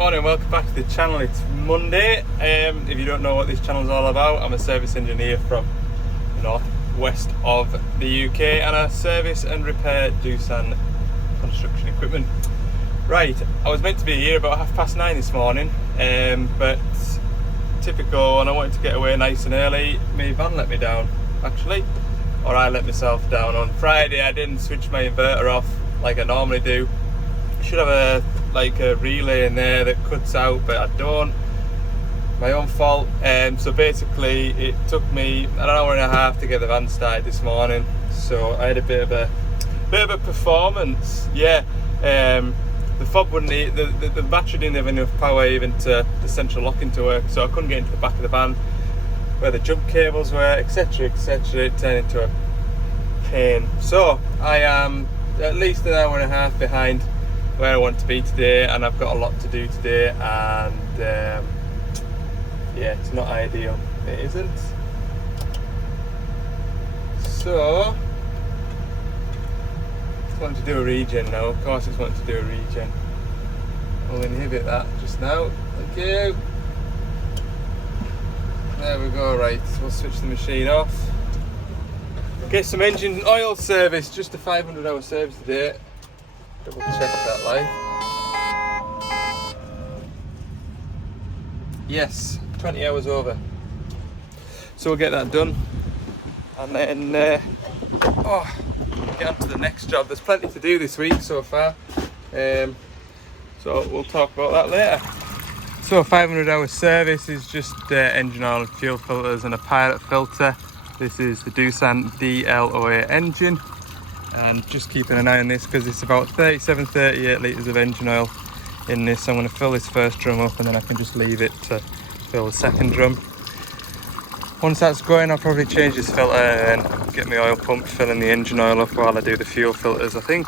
Morning, welcome back to the channel. It's Monday. If you don't know what this channel is all about, I'm a service engineer from the northwest of the UK and I service and repair Doosan construction equipment. Right, I was meant to be here about 9:30 this morning, but typical, when I wanted to get away nice and early, my van let me down actually, or I let myself down. On Friday I didn't switch my inverter off like I normally do. I should have a relay in there that cuts out, but I don't. My own fault. So basically it took me an hour and a half to get the van started this morning, so I had a bit of a performance. Yeah, the fob wouldn't need, the battery didn't have enough power even to the central locking to work, so I couldn't get into the back of the van where the jump cables were, etc, etc. It turned into a pain. So I am at least an hour and a half behind where I want to be today, and I've got a lot to do today, and yeah, it's not ideal. It isn't. So it's wanting to do a regen now. Of course it's wanting to do a regen. We'll inhibit that just now. Thank you. There we go. Right, we'll switch the machine off. Get some engine oil service, just a 500-hour service today. Double check that light. Yes, 20 hours over. So we'll get that done, and then get on to the next job. There's plenty to do this week so far, so we'll talk about that later. So a 500-hour service is just engine oil, fuel filters and a pilot filter. This is the Doosan DLOA engine, and just keeping an eye on this because it's about 38 litres of engine oil in this. I'm going to fill this first drum up and then I can just leave it to fill the second drum. Once that's going, I'll probably change this filter and then get my oil pump filling the engine oil up while I do the fuel filters. I think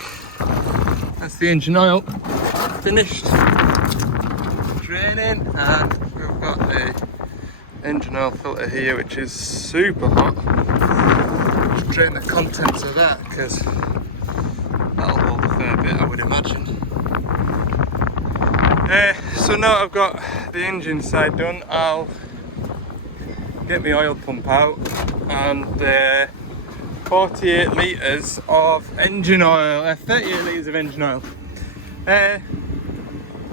that's the engine oil finished draining, and we've got the engine oil filter here which is super hot. Just drain the contents of that because that'll hold a fair bit, I would imagine. So now I've got the engine side done, I'll get my oil pump out, and 48 litres of engine oil, 38 litres of engine oil.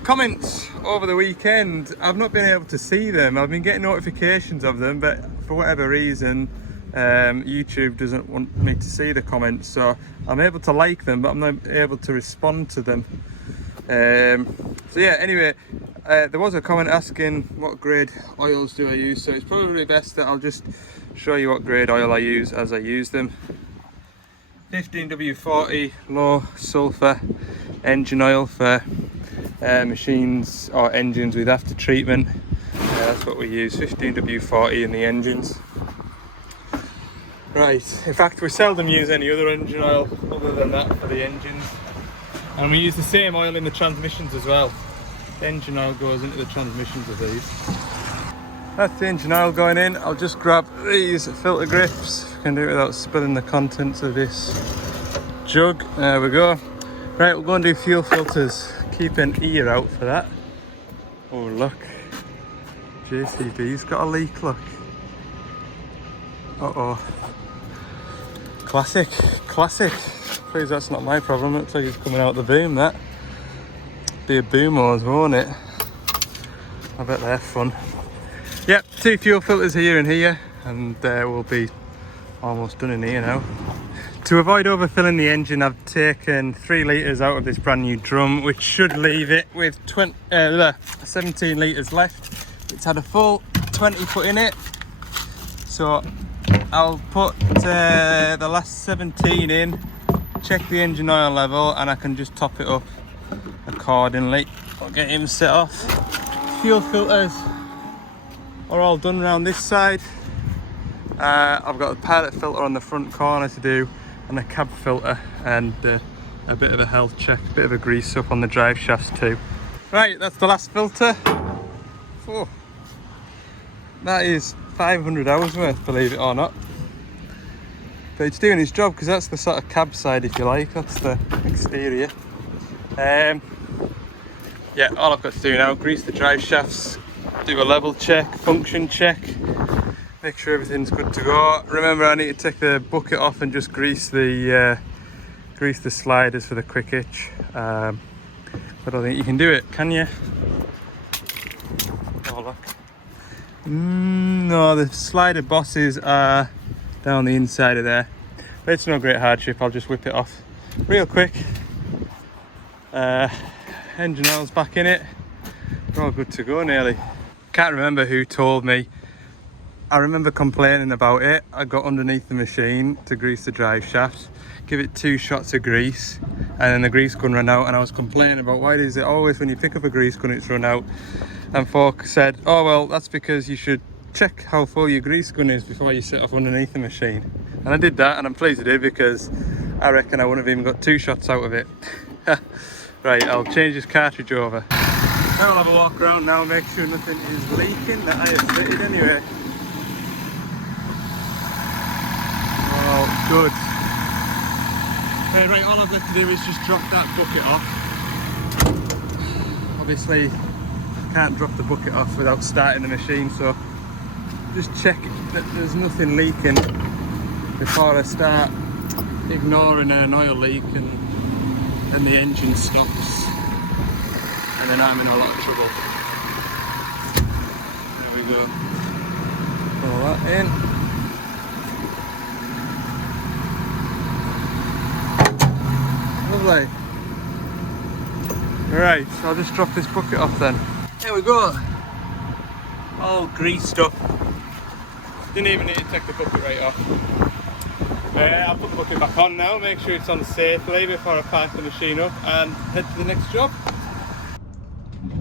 Comments over the weekend, I've not been able to see them. I've been getting notifications of them, but for whatever reason YouTube doesn't want me to see the comments, so I'm able to like them but I'm not able to respond to them. So yeah, anyway, there was a comment asking what grade oils do I use, so it's probably best that I'll just show you what grade oil I use as I use them. 15W40 low sulfur engine oil for machines or engines with after treatment. That's what we use, 15W40 in the engines. Right, in fact we seldom use any other engine oil other than that for the engines, and we use the same oil in the transmissions as well. The engine oil goes into the transmissions of these. That's the engine oil going in. I'll just grab these filter grips, if I can do it without spilling the contents of this jug. There we go. Right, we'll go and do fuel filters. Keep an ear out for that. Oh look, JCB's got a leak, look. Uh-oh. Classic. Please that's not my problem. Looks like it's coming out the boom, that. Be a boom hose, won't it? I bet they're fun. Yep, 2 fuel filters here and here, and we'll be almost done in here now. To avoid overfilling the engine, I've taken 3 litres out of this brand new drum, which should leave it with 17 litres left. It's had a full 20 put in it, so I'll put the last 17 in, check the engine oil level, and I can just top it up accordingly. I'll get him set off. Fuel filters are all done around this side. I've got a pilot filter on the front corner to do, and a cab filter, and a bit of a health check, a bit of a grease up on the drive shafts too. Right, that's the last filter. Oh, that is 500 hours worth, believe it or not. But it's doing its job because that's the sort of cab side, if you like. That's the exterior. yeah, all I've got to do now, grease the drive shafts, do a level check, function check, make sure everything's good to go. Remember, I need to take the bucket off and just grease the sliders for the quick hitch. I don't think you can do it, can you? Oh look. No, the slider bosses are down the inside of there. But it's no great hardship, I'll just whip it off real quick. Engine oil's back in it. We're all good to go nearly. Can't remember who told me. I remember complaining about it. I got underneath the machine to grease the drive shafts, give it 2 shots of grease, and then the grease gun ran out, and I was complaining about why is it always when you pick up a grease gun it's run out. And folk said, oh well, that's because you should check how full your grease gun is before you set off underneath the machine. And I did that, and I'm pleased I did, because I reckon I wouldn't have even got 2 shots out of it. Right, I'll change this cartridge over. Now I'll have a walk around now, make sure nothing is leaking that I have fitted anyway. Oh, good. Right, all I've got to do is just drop that bucket off. Obviously, I can't drop the bucket off without starting the machine, so just check that there's nothing leaking before I start ignoring an oil leak and the engine stops, and then I'm in a lot of trouble. There we go. Pull that in. Lovely. Right, so I'll just drop this bucket off then. There we go. All greased up. Didn't even need to take the bucket right off. I'll put the bucket back on now, make sure it's on safely before I park the machine up and head to the next job.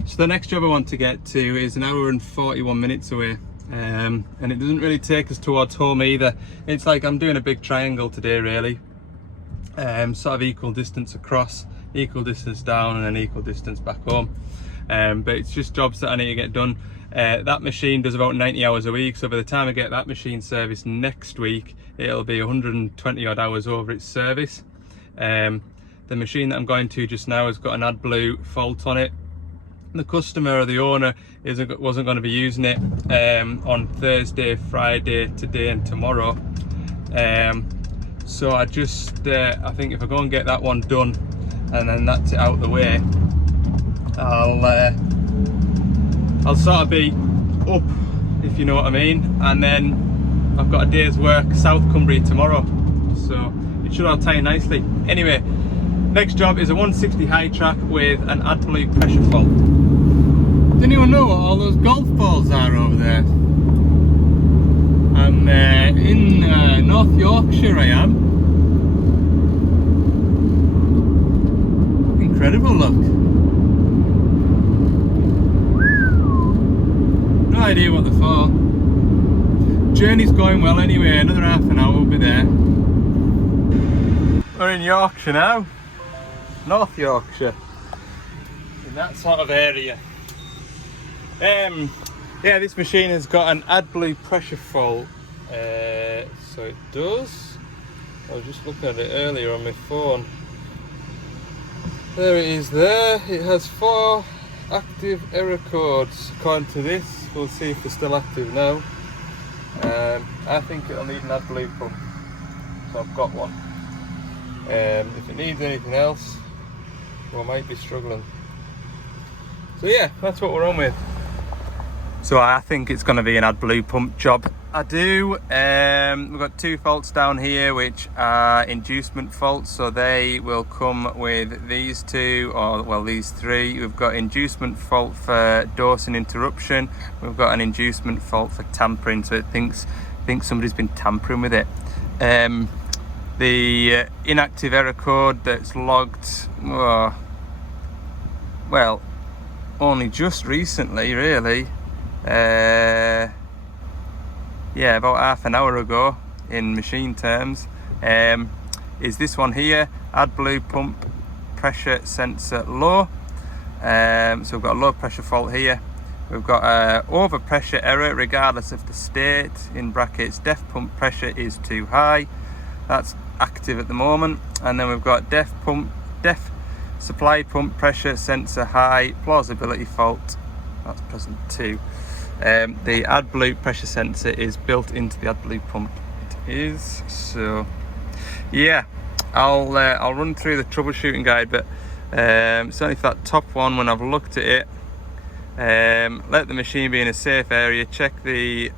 So the next job I want to get to is 1 hour and 41 minutes away, and it doesn't really take us towards home either. It's like I'm doing a big triangle today really, sort of equal distance across, equal distance down, and then equal distance back home. But it's just jobs that I need to get done. That machine does about 90 hours a week, so by the time I get that machine serviced next week, it'll be 120 odd hours over its service. The machine that I'm going to just now has got an Adblue fault on it. The customer or the owner wasn't going to be using it on Thursday, Friday, today and tomorrow. So I just, I think if I go and get that one done and then that's it out the way, I'll sort of be up, if you know what I mean, and then I've got a day's work South Cumbria tomorrow, so it should all tie in nicely. Anyway, next job is a 160 high track with an Adblue pressure fault. Does anyone know what all those golf balls are over there? I'm in North Yorkshire, I am. Incredible, look. No idea what they're for. Journey's going well anyway, another half an hour we'll be there. We're in Yorkshire now, North Yorkshire, in that sort of area. Yeah, this machine has got an Adblue pressure fault, so it does. I was just looking at it earlier on my phone. There it is there, it has 4 active error codes according to this. We'll see if they're still active now. I think it'll need an Adblue pump, so I've got one. If it needs anything else, we might be struggling. So yeah, that's what we're on with. So I think it's going to be an Adblue pump job. I do. We've got 2 faults down here which are inducement faults, so they will come with these 2, or well these 3. We've got inducement fault for dosing interruption. We've got an inducement fault for tampering, so it thinks somebody's been tampering with it. The inactive error code that's logged, well, only just recently really. Yeah, about half an hour ago in machine terms, is this one here, Adblue pump pressure sensor low. So we've got a low pressure fault here. We've got a overpressure error regardless of the state, in brackets def pump pressure is too high. That's active at the moment. And then we've got def supply pump pressure sensor high, plausibility fault, that's present too. The Adblue pressure sensor is built into the Adblue pump. It is. So yeah, I'll run through the troubleshooting guide, but certainly for that top one, when I've looked at it, let the machine be in a safe area, check the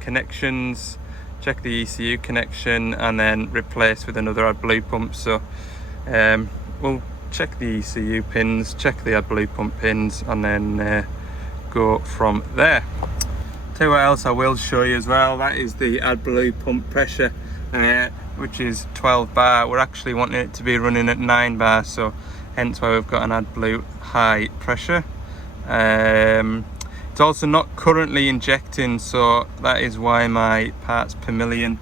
connections, check the ECU connection, and then replace with another Adblue pump. So we'll check the ECU pins, check the Adblue pump pins, and then go from there. Tell you what else I will show you as well, that is the Adblue pump pressure, which is 12 bar. We're actually wanting it to be running at 9 bar, so hence why we've got an Adblue high pressure. It's also not currently injecting, so that is why my parts per million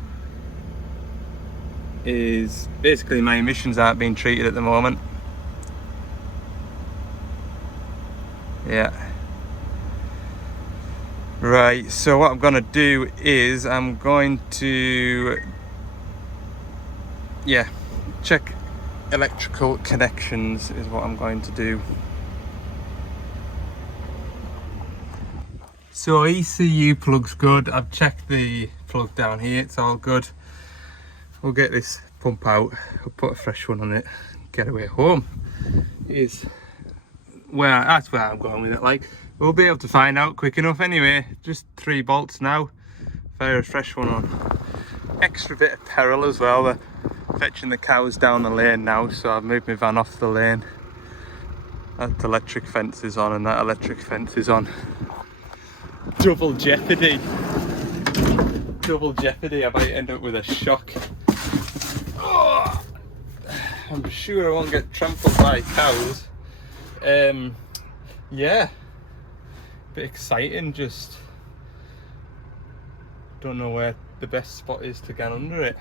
is basically, my emissions aren't being treated at the moment. Yeah. Right, so what I'm going to do is I'm going to check electrical connections is what I'm going to do. So ECU plug's good. I've checked the plug down here, it's all good. We'll get this pump out, we'll put a fresh one on it, get away home. That's where I'm going with it. Like, we'll be able to find out quick enough anyway. Just 3 bolts now, fire a fresh one on. Extra bit of peril as well. We're fetching the cows down the lane now, so I've moved my van off the lane. That electric fence is on and that electric fence is on. Double jeopardy. Double jeopardy, I might end up with a shock. Oh, I'm sure I won't get trampled by cows. Yeah, bit exciting, just don't know where the best spot is to get under it.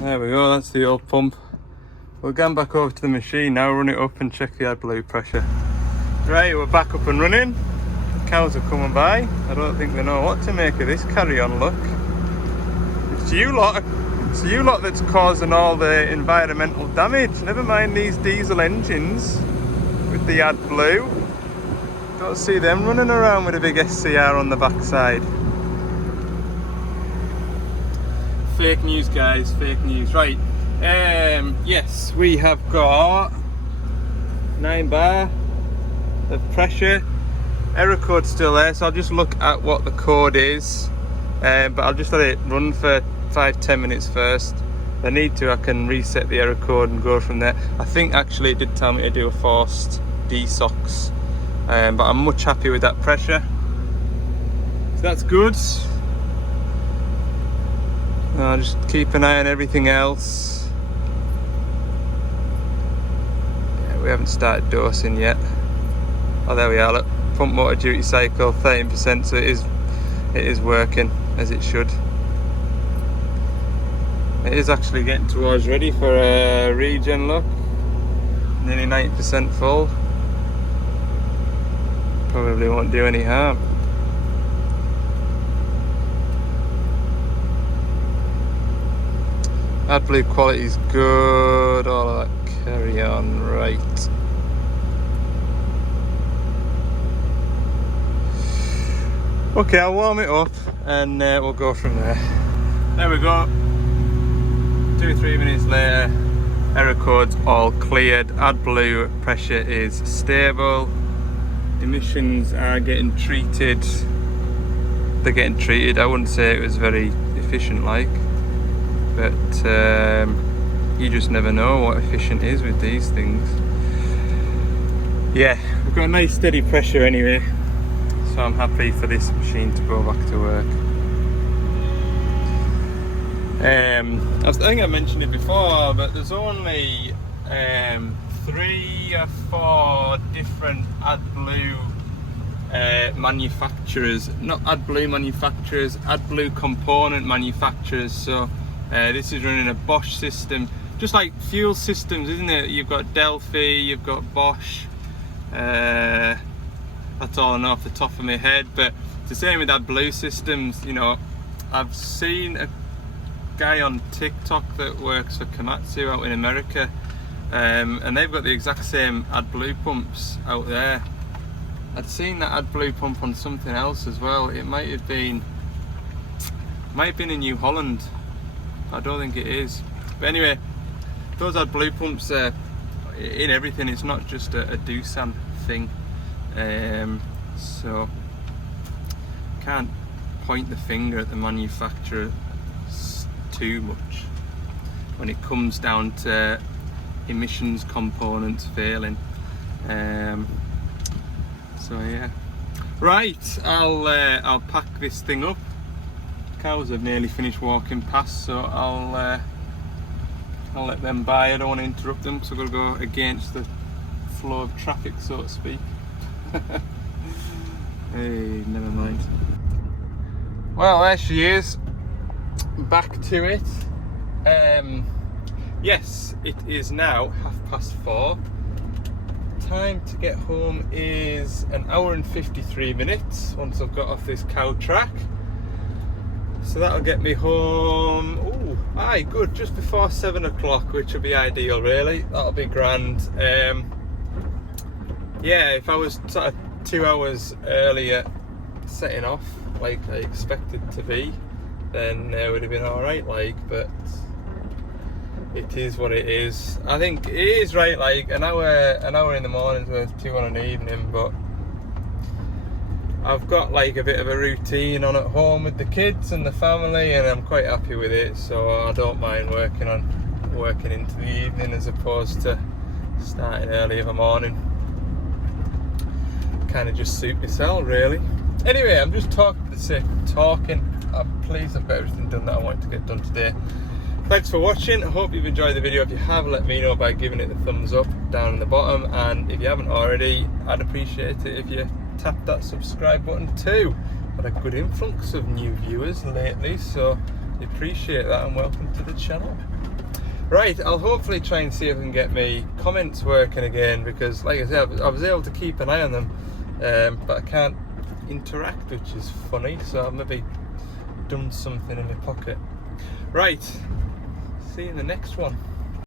There we go, that's the old pump. We'll go back over to the machine now, run it up and check the Adblue pressure. Right, we're back up and running. The cows are coming by. I don't think they know what to make of this carry-on look. It's you lot that's causing all the environmental damage. Never mind these diesel engines with the Adblue. Don't see them running around with a big SCR on the backside. Fake news, guys, fake news. Right, yes, we have got 9 bar of pressure. Error code's still there, so I'll just look at what the code is, but I'll just let it run for 5-10 minutes first. If I need to, I can reset the error code and go from there. I think actually it did tell me to do a forced DSOX, but I'm much happier with that pressure, so that's good. I'll just keep an eye on everything else. Yeah, we haven't started dosing yet. Oh, there we are, look. Pump motor duty cycle 13%, so it is working as it should. It is actually getting towards ready for a regen, look. Nearly 90% full. Probably won't do any harm. Adblue quality's good, all of that carry on, right. Okay, I'll warm it up and we'll go from there. There we go. 2-3 minutes later, error code's all cleared. Adblue pressure is stable. Emissions are getting treated. They're getting treated. I wouldn't say it was very efficient like, but you just never know what efficient is with these things. Yeah, we've got a nice steady pressure anyway. So I'm happy for this machine to go back to work. I think I mentioned it before, but there's only 3 or 4 different Adblue manufacturers, not Adblue manufacturers, Adblue component manufacturers. So this is running a Bosch system, just like fuel systems, isn't it? You've got Delphi, you've got Bosch. That's all I know off the top of my head, but it's the same with Adblue systems. You know, I've seen guy on TikTok that works for Komatsu out in America, and they've got the exact same Adblue pumps out there. I'd seen that Adblue pump on something else as well. It might have been in New Holland. I don't think it is. But anyway, those Adblue pumps are in everything. It's not just a Doosan thing. So can't point the finger at the manufacturer too much when it comes down to emissions components failing. So yeah, right. I'll pack this thing up. Cows have nearly finished walking past, so I'll let them by. I don't want to interrupt them because I've got to go against the flow of traffic, so to speak. Hey, never mind. Well, there she is. Back to it. Yes, it is now 4:30. Time to get home is 1 hour and 53 minutes once I've got off this cow track. So that'll get me home, oh, aye, good, just before 7 o'clock, which will be ideal really. That'll be grand. Yeah, if I was sort of 2 hours earlier setting off like I expected to be, then it would have been alright, like, but it is what it is. I think it is right, like an hour in the morning versus 2 on an evening, but I've got like a bit of a routine on at home with the kids and the family, and I'm quite happy with it, so I don't mind working into the evening as opposed to starting early in the morning. Kind of just suit myself really. Anyway, I'm just talking for the sake of talking. I'm pleased I've got everything done that I wanted to get done today. Thanks for watching. I hope you've enjoyed the video. If you have, let me know by giving it the thumbs up down in the bottom, and if you haven't already, I'd appreciate it if you tap that subscribe button too. Got a good influx of new viewers lately, so I appreciate that, and welcome to the channel. Right, I'll hopefully try and see if I can get my comments working again, because like I said, I was able to keep an eye on them, but I can't interact, which is funny, so I've maybe done something in my pocket. Right, see you in the next one.